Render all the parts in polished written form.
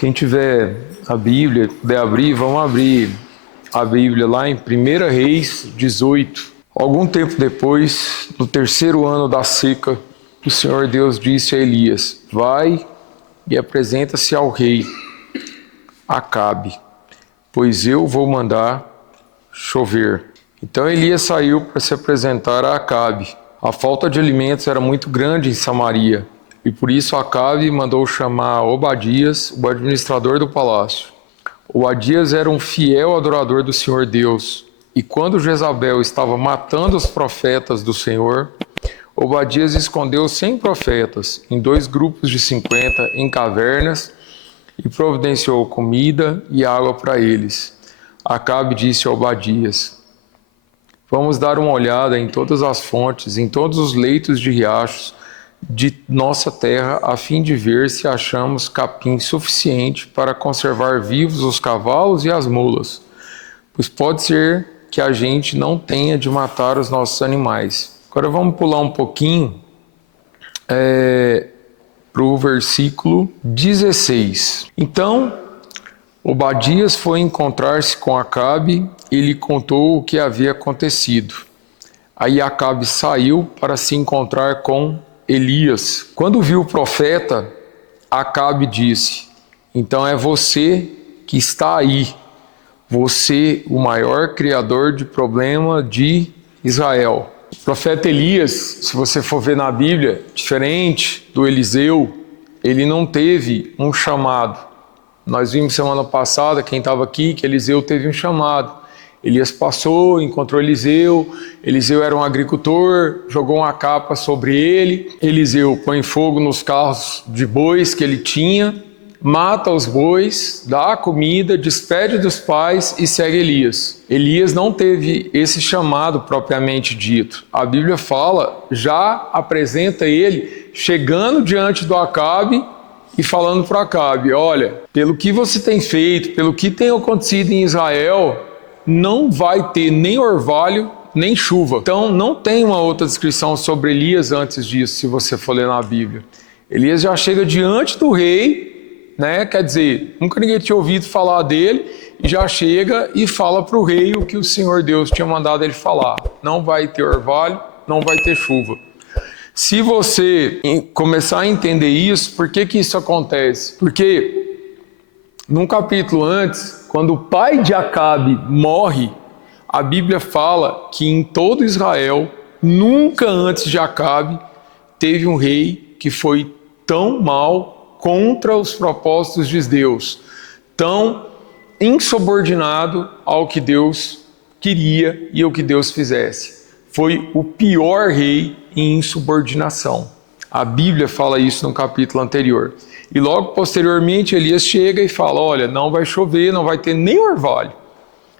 Quem tiver a Bíblia, puder abrir, vamos abrir a Bíblia lá em 1 Reis 18. Algum tempo depois, no terceiro ano da seca, o Senhor Deus disse a Elias: vai e apresenta-se ao rei Acabe, pois eu vou mandar chover. Então Elias saiu para se apresentar a Acabe. A falta de alimentos era muito grande em Samaria, e por isso Acabe mandou chamar Obadias, o administrador do palácio. Obadias era um fiel adorador do Senhor Deus, e quando Jezabel estava matando os profetas do Senhor, Obadias escondeu 100 profetas em 2 grupos de 50 em cavernas e providenciou comida e água para eles. Acabe disse a Obadias: vamos dar uma olhada em todas as fontes, em todos os leitos de riachos de nossa terra, a fim de ver se achamos capim suficiente para conservar vivos os cavalos e as mulas, pois pode ser que a gente não tenha de matar os nossos animais. Agora vamos pular um pouquinho para o versículo 16. Então, Obadias foi encontrar-se com Acabe e lhe contou o que havia acontecido. Aí Acabe saiu para se encontrar com Elias. Quando viu o profeta, Acabe disse: então é você que está aí, você, o maior criador de problema de Israel. O profeta Elias, se você for ver na Bíblia, diferente do Eliseu, ele não teve um chamado. Nós vimos semana passada, quem estava aqui, que Eliseu teve um chamado. Elias passou, encontrou Eliseu. Eliseu era um agricultor, jogou uma capa sobre ele. Eliseu põe fogo nos carros de bois que ele tinha, mata os bois, dá a comida, despede dos pais e segue Elias. Elias não teve esse chamado propriamente dito. A Bíblia fala, já apresenta ele chegando diante do Acabe e falando para Acabe: olha, pelo que você tem feito, pelo que tem acontecido em Israel, não vai ter nem orvalho, nem chuva. Então não tem uma outra descrição sobre Elias antes disso, se você for ler na Bíblia. Elias já chega diante do rei, né? Quer dizer, nunca ninguém tinha ouvido falar dele, e já chega e fala para o rei o que o Senhor Deus tinha mandado ele falar: não vai ter orvalho, não vai ter chuva. Se você começar a entender isso, por que isso acontece? Porque num capítulo antes, quando o pai de Acabe morre, a Bíblia fala que em todo Israel, nunca antes de Acabe, teve um rei que foi tão mal contra os propósitos de Deus, tão insubordinado ao que Deus queria e ao que Deus fizesse. Foi o pior rei em insubordinação. A Bíblia fala isso no capítulo anterior. E logo posteriormente Elias chega e fala: olha, não vai chover, não vai ter nem orvalho.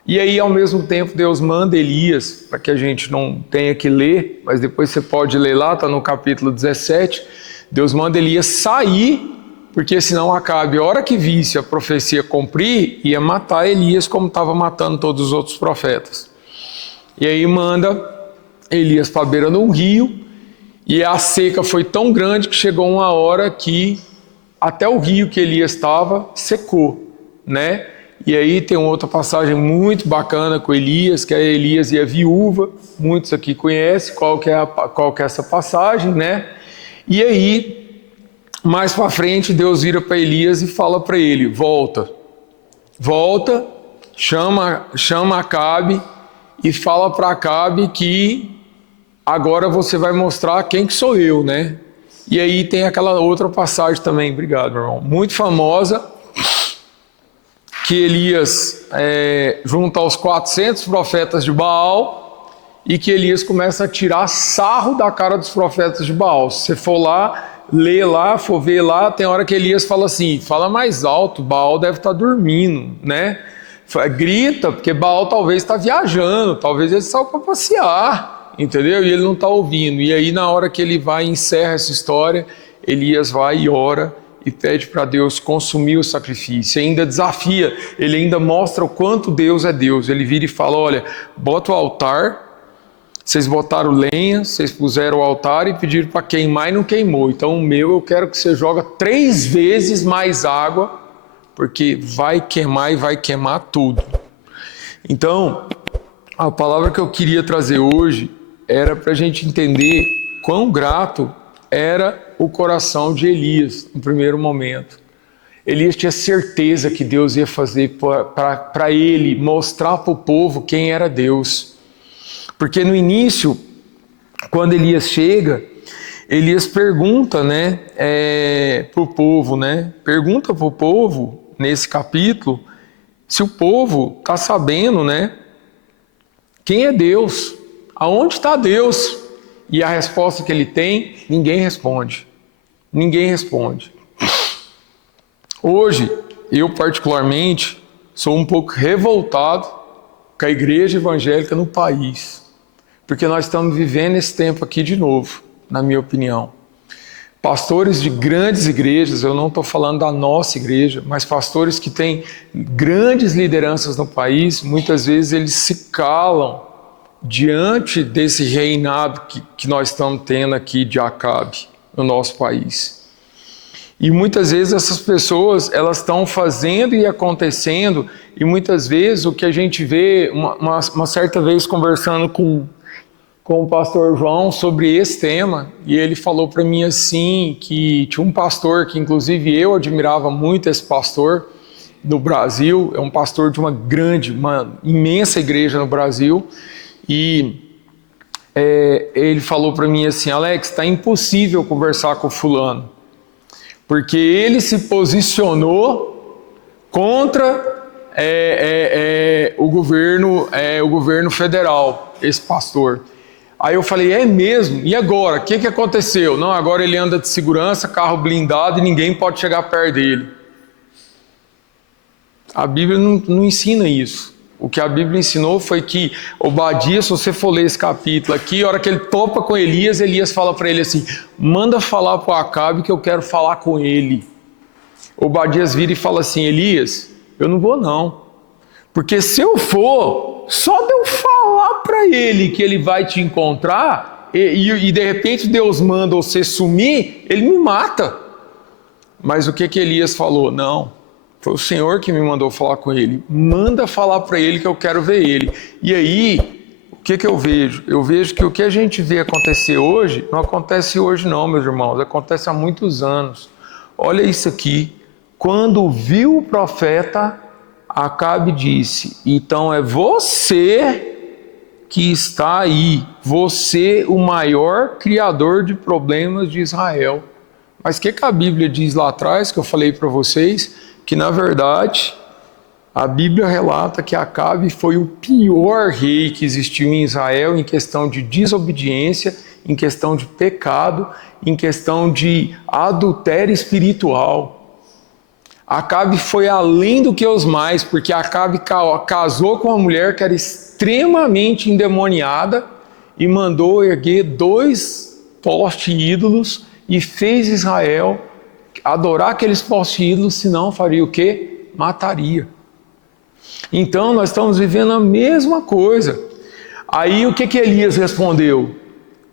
E aí ao mesmo tempo Deus manda Elias, para que a gente não tenha que ler, mas depois você pode ler lá, está no capítulo 17, Deus manda Elias sair, porque senão Acabe, a hora que visse a profecia cumprir, ia matar Elias como estava matando todos os outros profetas. E aí manda Elias para a beira de um rio, e a seca foi tão grande que chegou uma hora que até o rio que Elias estava secou, né? E aí tem uma outra passagem muito bacana com Elias, que é Elias e a viúva. Muitos aqui conhecem qual que é essa passagem, né? E aí, mais para frente, Deus vira para Elias e fala para ele: volta, chama Acabe e fala para Acabe que agora você vai mostrar quem que sou eu, né? E aí tem aquela outra passagem também, obrigado, meu irmão, muito famosa, que Elias junta aos 400 profetas de Baal e que Elias começa a tirar sarro da cara dos profetas de Baal. Se você for lá, ler lá, for ver lá, tem hora que Elias fala assim: fala mais alto, Baal deve estar dormindo, né? Grita, porque Baal talvez está viajando, talvez ele saiu para passear, entendeu? E ele não está ouvindo. E aí na hora que ele vai e encerra essa história, Elias vai e ora e pede para Deus consumir o sacrifício. E ainda desafia, ele ainda mostra o quanto Deus é Deus. Ele vira e fala: olha, bota o altar, vocês botaram lenha, vocês puseram o altar e pediram para queimar e não queimou. Então o meu eu quero que você joga 3 vezes mais água, porque vai queimar e vai queimar tudo. Então, a palavra que eu queria trazer hoje era para a gente entender quão grato era o coração de Elias no primeiro momento. Elias tinha certeza que Deus ia fazer para ele mostrar para o povo quem era Deus. Porque no início, quando Elias chega, Elias pergunta, para o povo, pergunta para o povo, nesse capítulo, se o povo está sabendo, quem é Deus, aonde está Deus? E a resposta que ele tem, ninguém responde. Ninguém responde. Hoje, eu particularmente, sou um pouco revoltado com a igreja evangélica no país, porque nós estamos vivendo esse tempo aqui de novo, na minha opinião. Pastores de grandes igrejas, eu não estou falando da nossa igreja, mas pastores que têm grandes lideranças no país, muitas vezes eles se calam diante desse reinado que nós estamos tendo aqui de Acabe no nosso país. E muitas vezes essas pessoas, elas estão fazendo e acontecendo, e muitas vezes o que a gente vê, uma certa vez conversando com o pastor João sobre esse tema, e ele falou para mim assim, que tinha um pastor que inclusive eu admirava muito esse pastor no Brasil, é um pastor de uma imensa igreja no Brasil, e ele falou para mim assim: Alex, está impossível conversar com o fulano, porque ele se posicionou contra o governo federal, esse pastor. Aí eu falei, é mesmo? E agora? O que aconteceu? Não, agora ele anda de segurança, carro blindado e ninguém pode chegar perto dele. A Bíblia não ensina isso. O que a Bíblia ensinou foi que Obadias, se você for ler esse capítulo aqui, a hora que ele topa com Elias, Elias fala para ele assim: manda falar para o Acabe que eu quero falar com ele. Obadias vira e fala assim: Elias, eu não vou não, porque se eu for, só de eu falar para ele que ele vai te encontrar, e de repente Deus manda você sumir, ele me mata. Mas o que Elias falou? Não. Foi o Senhor que me mandou falar com ele. Manda falar para ele que eu quero ver ele. E aí, o que eu vejo? Eu vejo que o que a gente vê acontecer hoje, não acontece hoje não, meus irmãos. Acontece há muitos anos. Olha isso aqui. Quando viu o profeta, Acabe disse: então é você que está aí. Você, o maior criador de problemas de Israel. Mas o que a Bíblia diz lá atrás, que eu falei para vocês? Que na verdade a Bíblia relata que Acabe foi o pior rei que existiu em Israel em questão de desobediência, em questão de pecado, em questão de adultério espiritual. Acabe foi além do que os mais, porque Acabe casou com uma mulher que era extremamente endemoniada e mandou erguer 2 postes ídolos e fez Israel adorar aqueles postes ídolos, senão faria o quê? Mataria. Então nós estamos vivendo a mesma coisa. Aí o que Elias respondeu?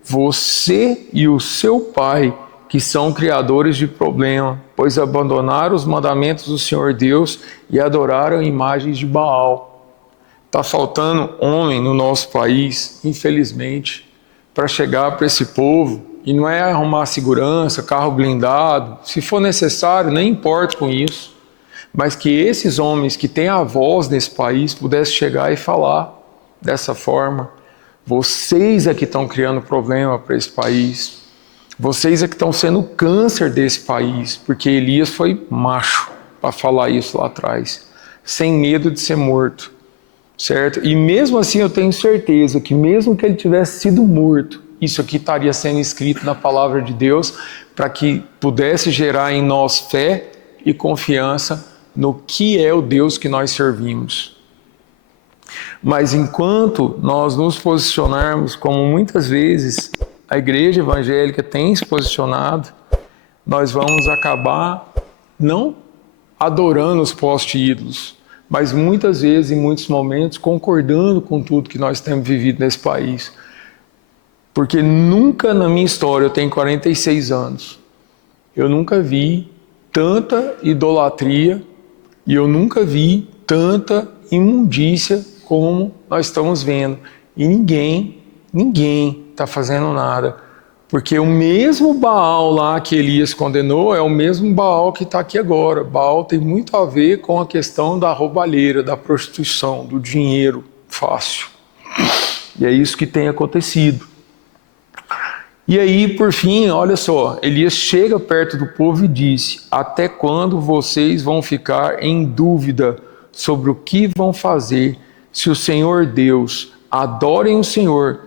Você e o seu pai, que são criadores de problema, pois abandonaram os mandamentos do Senhor Deus e adoraram imagens de Baal. Está faltando homem no nosso país, infelizmente, para chegar para esse povo. E não é arrumar segurança, carro blindado, se for necessário, nem importa com isso. Mas que esses homens que têm a voz nesse país pudessem chegar e falar dessa forma. Vocês é que estão criando problema para esse país. Vocês é que estão sendo o câncer desse país, porque Elias foi macho para falar isso lá atrás, sem medo de ser morto, certo? E mesmo assim eu tenho certeza que mesmo que ele tivesse sido morto, isso aqui estaria sendo escrito na palavra de Deus para que pudesse gerar em nós fé e confiança no que é o Deus que nós servimos. Mas enquanto nós nos posicionarmos como muitas vezes a igreja evangélica tem se posicionado, nós vamos acabar não adorando os postes ídolos, mas muitas vezes, em muitos momentos, concordando com tudo que nós temos vivido nesse país. Porque nunca na minha história, eu tenho 46 anos, eu nunca vi tanta idolatria E eu nunca vi tanta imundícia como nós estamos vendo. E ninguém está fazendo nada. Porque o mesmo Baal lá que Elias condenou é o mesmo Baal que está aqui agora. Baal tem muito a ver com a questão da roubalheira, da prostituição, do dinheiro fácil. E é isso que tem acontecido. E aí, por fim, olha só, Elias chega perto do povo e disse: até quando vocês vão ficar em dúvida sobre o que vão fazer? Se o Senhor Deus, adorem o Senhor,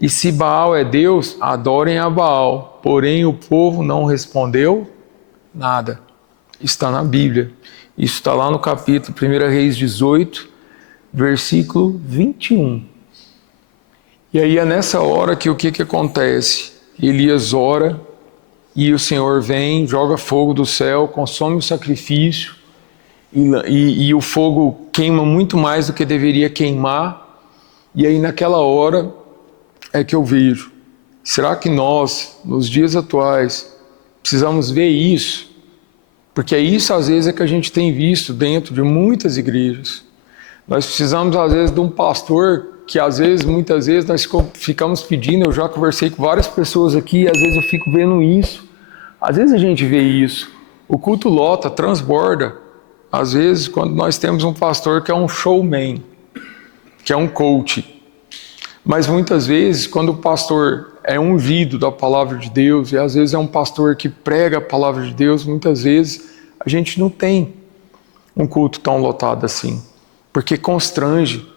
e se Baal é Deus, adorem a Baal. Porém, o povo não respondeu nada. Está na Bíblia. Isso está lá no capítulo 1 Reis 18, versículo 21. E aí é nessa hora que o que acontece? Elias ora e o Senhor vem, joga fogo do céu, consome o sacrifício e o fogo queima muito mais do que deveria queimar. E aí naquela hora é que eu vejo, será que nós, nos dias atuais, precisamos ver isso? Porque é isso às vezes é que a gente tem visto dentro de muitas igrejas. Nós precisamos às vezes de um pastor que às vezes, muitas vezes, nós ficamos pedindo, eu já conversei com várias pessoas aqui, às vezes eu fico vendo isso. Às vezes a gente vê isso. O culto lota, transborda. Às vezes, quando nós temos um pastor que é um showman, que é um coach. Mas muitas vezes, quando o pastor é ungido da palavra de Deus, e às vezes é um pastor que prega a palavra de Deus, muitas vezes a gente não tem um culto tão lotado assim. Porque constrange.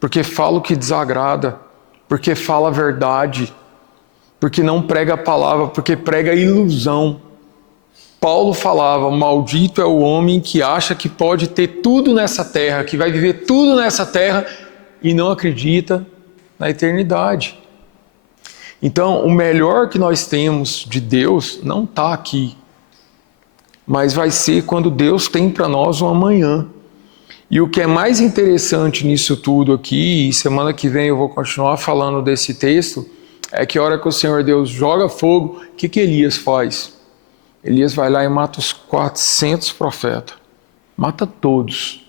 Porque fala o que desagrada, porque fala a verdade, porque não prega a palavra, porque prega a ilusão. Paulo falava, maldito é o homem que acha que pode ter tudo nessa terra, que vai viver tudo nessa terra e não acredita na eternidade. Então, o melhor que nós temos de Deus não está aqui, mas vai ser quando Deus tem para nós um amanhã. E o que é mais interessante nisso tudo aqui, e semana que vem eu vou continuar falando desse texto, é que a hora que o Senhor Deus joga fogo, o que Elias faz? Elias vai lá e mata os 400 profetas. Mata todos.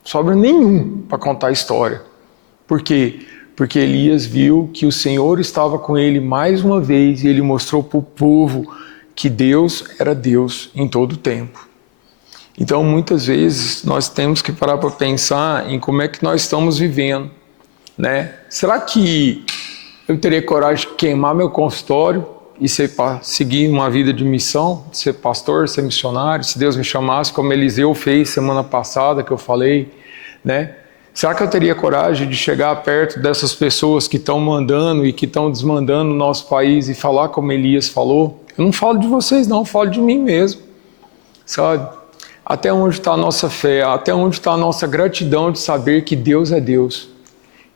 Não sobra nenhum para contar a história. Por quê? Porque Elias viu que o Senhor estava com ele mais uma vez e ele mostrou para o povo que Deus era Deus em todo o tempo. Então, muitas vezes, nós temos que parar para pensar em como é que nós estamos vivendo, né? Será que eu teria coragem de queimar meu consultório e seguir uma vida de missão, ser pastor, ser missionário, se Deus me chamasse, como Eliseu fez semana passada, que eu falei, né? Será que eu teria coragem de chegar perto dessas pessoas que estão mandando e que estão desmandando o nosso país e falar como Elias falou? Eu não falo de vocês não, eu falo de mim mesmo, sabe? Até onde está a nossa fé, até onde está a nossa gratidão de saber que Deus é Deus,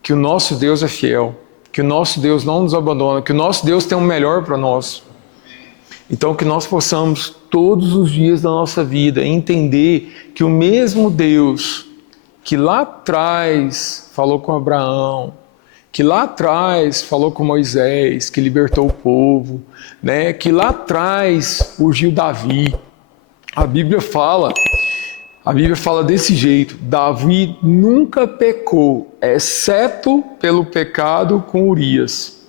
que o nosso Deus é fiel, que o nosso Deus não nos abandona, que o nosso Deus tem o melhor para nós. Então que nós possamos todos os dias da nossa vida entender que o mesmo Deus que lá atrás falou com Abraão, que lá atrás falou com Moisés, que libertou o povo, né? Que lá atrás urgiu Davi. A Bíblia fala desse jeito: Davi nunca pecou, exceto pelo pecado com Urias.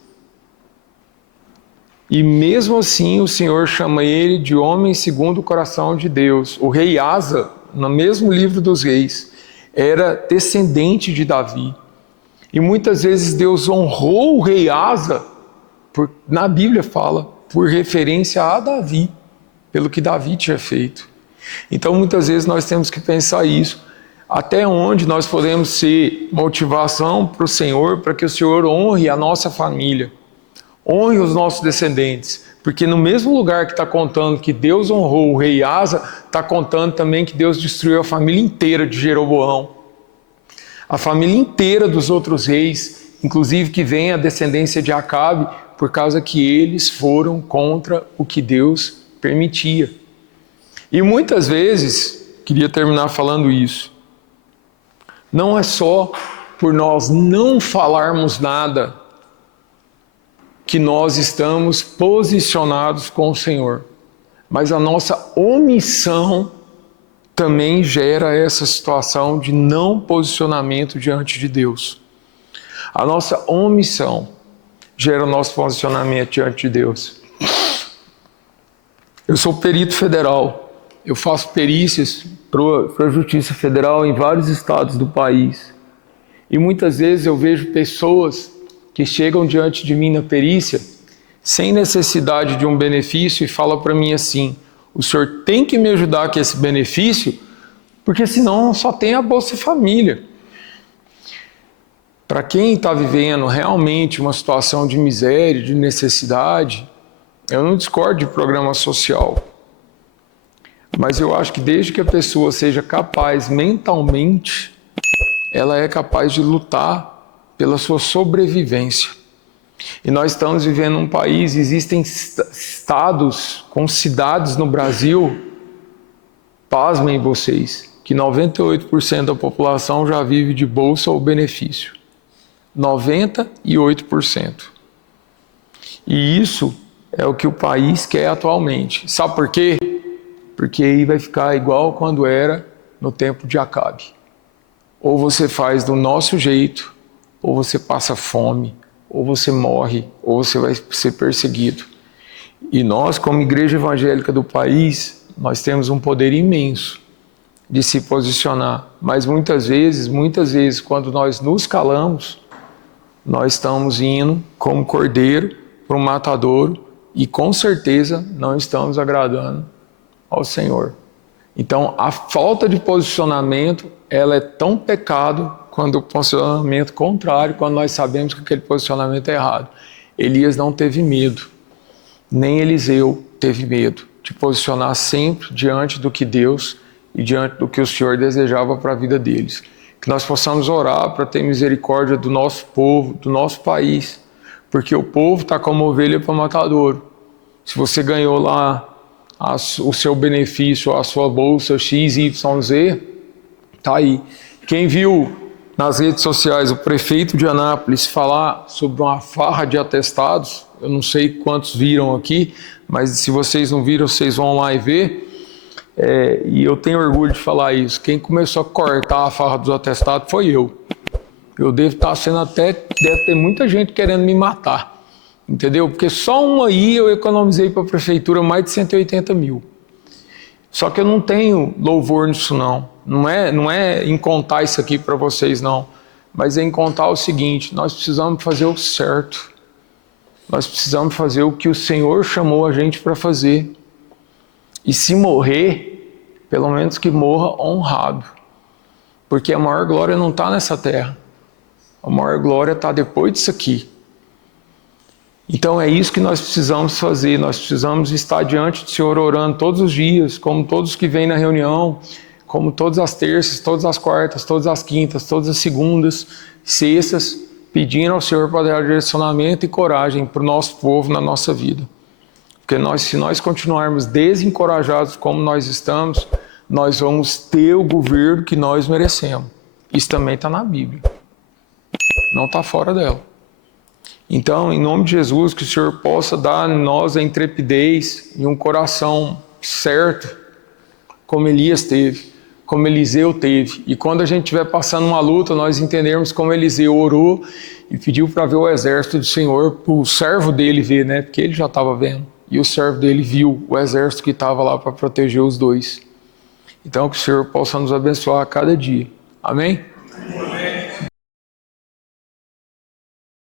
E mesmo assim o Senhor chama ele de homem segundo o coração de Deus. O rei Asa, no mesmo livro dos reis, era descendente de Davi. E muitas vezes Deus honrou o rei Asa, na Bíblia fala, por referência a Davi, pelo que Davi tinha feito. Então muitas vezes nós temos que pensar isso, até onde nós podemos ser motivação para o Senhor, para que o Senhor honre a nossa família, honre os nossos descendentes, porque no mesmo lugar que está contando que Deus honrou o rei Asa, está contando também que Deus destruiu a família inteira de Jeroboão, a família inteira dos outros reis, inclusive que vem a descendência de Acabe, por causa que eles foram contra o que Deus permitia. E muitas vezes, queria terminar falando isso, não é só por nós não falarmos nada que nós estamos posicionados com o Senhor, mas a nossa omissão também gera essa situação de não posicionamento diante de Deus. A nossa omissão gera o nosso posicionamento diante de Deus. Eu sou perito federal, eu faço perícias para a Justiça Federal em vários estados do país. E muitas vezes eu vejo pessoas que chegam diante de mim na perícia sem necessidade de um benefício e falam para mim assim: o senhor tem que me ajudar com esse benefício, porque senão só tem a Bolsa Família. Para quem está vivendo realmente uma situação de miséria, de necessidade, eu não discordo de programa social. Mas eu acho que desde que a pessoa seja capaz mentalmente, ela é capaz de lutar pela sua sobrevivência. E nós estamos vivendo um país, existem estados com cidades no Brasil, pasmem vocês, que 98% da população já vive de bolsa ou benefício. 98%. E isso é o que o país quer atualmente. Sabe por quê? Porque aí vai ficar igual quando era no tempo de Acabe. Ou você faz do nosso jeito, ou você passa fome, ou você morre, ou você vai ser perseguido. E nós, como igreja evangélica do país, nós temos um poder imenso de se posicionar. Mas muitas vezes, quando nós nos calamos, nós estamos indo como cordeiro para um matadouro e com certeza não estamos agradando ao Senhor. Então, a falta de posicionamento, ela é tão pecado quanto o posicionamento contrário, quando nós sabemos que aquele posicionamento é errado. Elias não teve medo, nem Eliseu teve medo de posicionar sempre diante do que Deus e diante do que o Senhor desejava para a vida deles. Que nós possamos orar para ter misericórdia do nosso povo, do nosso país, porque o povo está como ovelha para matadouro. Se você ganhou lá o seu benefício, a sua bolsa XYZ, está aí. Quem viu nas redes sociais o prefeito de Anápolis falar sobre uma farra de atestados, eu não sei quantos viram aqui, mas se vocês não viram, vocês vão lá e ver. E eu tenho orgulho de falar isso. Quem começou a cortar a farra dos atestados foi eu. Eu devo estar sendo deve ter muita gente querendo me matar. Entendeu? Porque só um aí eu economizei para a prefeitura mais de 180 mil. Só que eu não tenho louvor nisso não. Não é em contar isso aqui para vocês não. Mas é em contar o seguinte: nós precisamos fazer o certo. Nós precisamos fazer o que o Senhor chamou a gente para fazer. E se morrer, pelo menos que morra honrado. Porque a maior glória não está nessa terra. A maior glória está depois disso aqui. Então é isso que nós precisamos fazer. Nós precisamos estar diante do Senhor orando todos os dias, como todos que vêm na reunião, como todas as terças, todas as quartas, todas as quintas, todas as segundas, sextas, pedindo ao Senhor para dar direcionamento e coragem para o nosso povo na nossa vida. Porque se nós continuarmos desencorajados como nós estamos, nós vamos ter o governo que nós merecemos. Isso também está na Bíblia. Não está fora dela. Então, em nome de Jesus, que o Senhor possa dar em nós a intrepidez e um coração certo, como Elias teve, como Eliseu teve. E quando a gente estiver passando uma luta, nós entendermos como Eliseu orou e pediu para ver o exército do Senhor, para o servo dele ver, né? Porque ele já estava vendo. E o servo dele viu o exército que estava lá para proteger os dois. Então, que o Senhor possa nos abençoar a cada dia. Amém?